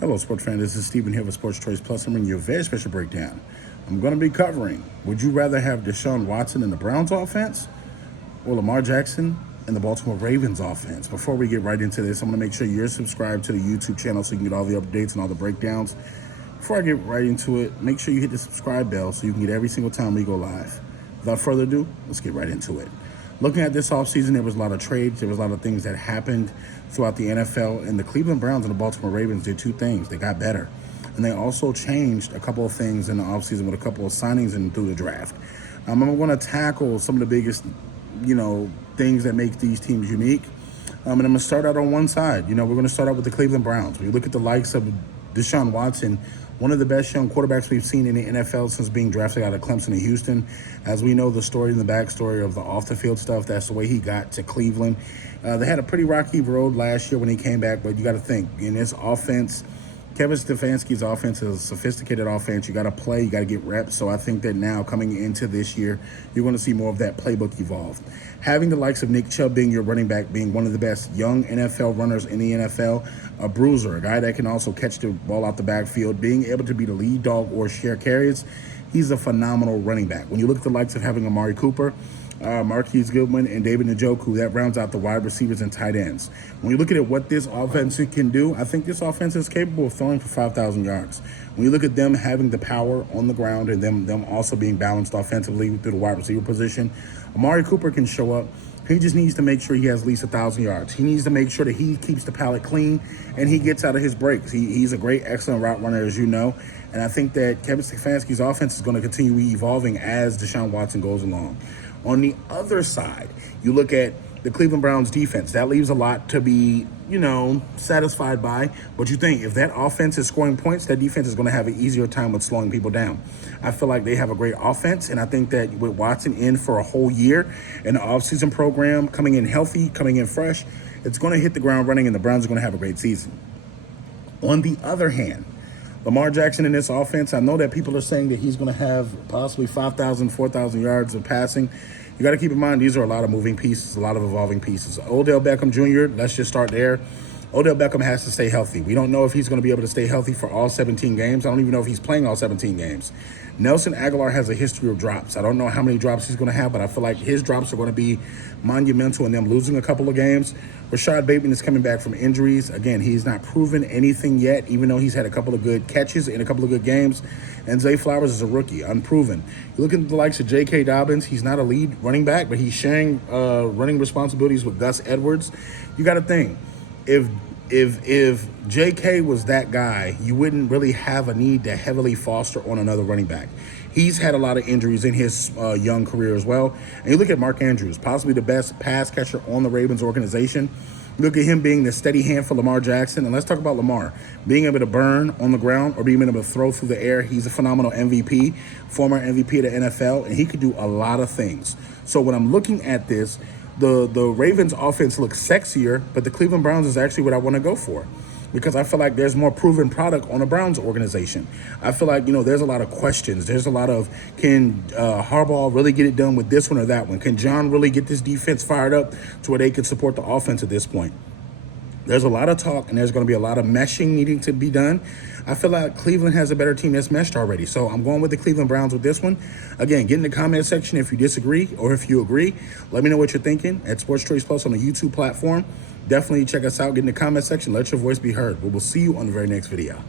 Hello, sports fan. This is Steven here with Sports Choice Plus. I'm bringing you a very special breakdown. I'm going to be covering, would you rather have Deshaun Watson in the Browns offense or Lamar Jackson in the Baltimore Ravens offense? Before we get right into this, I'm going to make sure you're subscribed to the YouTube channel so you can get all the updates and all the breakdowns. Before I get right into it, make sure you hit the subscribe bell so you can get every single time we go live. Without further ado, let's get right into it. Looking at this offseason, there was a lot of trades. There was a lot of things that happened throughout the NFL. And the Cleveland Browns and the Baltimore Ravens did two things. They got better. And they also changed a couple of things in the offseason with a couple of signings and through the draft. I'm going to tackle some of the biggest, things that make these teams unique. And I'm going to start out on one side. We're going to start out with the Cleveland Browns. When you look at the likes of Deshaun Watson, one of the best young quarterbacks we've seen in the NFL since being drafted out of Clemson and Houston. As we know the story and the backstory of the off-the-field stuff, that's the way he got to Cleveland. They had a pretty rocky road last year when he came back, but you got to think, in this offense, Kevin Stefanski's offense is a sophisticated offense. You got to play, you got to get reps. So I think that now coming into this year, you're going to see more of that playbook evolve. Having the likes of Nick Chubb being your running back, being one of the best young NFL runners in the NFL, a bruiser, a guy that can also catch the ball out the backfield, being able to be the lead dog or share carries, he's a phenomenal running back. When you look at the likes of having Amari Cooper, Marquise Goodwin, and David Njoku, that rounds out the wide receivers and tight ends. When you look at it, what this offense can do, I think this offense is capable of throwing for 5,000 yards. When you look at them having the power on the ground and them also being balanced offensively through the wide receiver position, Amari Cooper can show up. He just needs to make sure he has at least 1,000 yards. He needs to make sure that he keeps the palate clean and he gets out of his breaks. He's a great, excellent route runner, as you know. And I think that Kevin Stefanski's offense is going to continue evolving as Deshaun Watson goes along. On the other side, you look at the Cleveland Browns defense. That leaves a lot to be, satisfied by. But you think if that offense is scoring points, that defense is going to have an easier time with slowing people down. I feel like they have a great offense, and I think that with Watson in for a whole year in the offseason program, coming in healthy, coming in fresh, it's going to hit the ground running, and the Browns are going to have a great season. On the other hand, Lamar Jackson in this offense, I know that people are saying that he's going to have possibly 5,000, 4,000 yards of passing. You got to keep in mind, these are a lot of moving pieces, a lot of evolving pieces. Odell Beckham Jr., let's just start there. Odell Beckham has to stay healthy. We don't know if he's going to be able to stay healthy for all 17 games. I don't even know if he's playing all 17 games. Nelson Aguilar has a history of drops. I don't know how many drops he's going to have, but I feel like his drops are going to be monumental in them losing a couple of games. Rashad Bateman is coming back from injuries. Again, he's not proven anything yet, even though he's had a couple of good catches in a couple of good games. And Zay Flowers is a rookie, unproven. You look at the likes of J.K. Dobbins. He's not a lead running back, but he's sharing running responsibilities with Gus Edwards. You got to think, if J.K. was that guy, you wouldn't really have a need to heavily foster on another running back. He's had a lot of injuries in his young career as well. And you look at Mark Andrews, possibly the best pass catcher on the Ravens organization. Look at him being the steady hand for Lamar Jackson. And let's talk about Lamar. Being able to burn on the ground or being able to throw through the air. He's a phenomenal MVP, former MVP of the NFL, and he could do a lot of things. So when I'm looking at this, the Ravens offense looks sexier, but the Cleveland Browns is actually what I want to go for, because I feel like there's more proven product on the Browns organization. I feel like, there's a lot of questions. There's a lot of, can Harbaugh really get it done with this one or that one? Can John really get this defense fired up to where they can support the offense at this point? There's a lot of talk, and there's going to be a lot of meshing needing to be done. I feel like Cleveland has a better team that's meshed already. So I'm going with the Cleveland Browns with this one. Again, get in the comment section if you disagree or if you agree. Let me know what you're thinking at Sports Choice Plus on the YouTube platform. Definitely check us out. Get in the comment section. Let your voice be heard. We will see you on the very next video.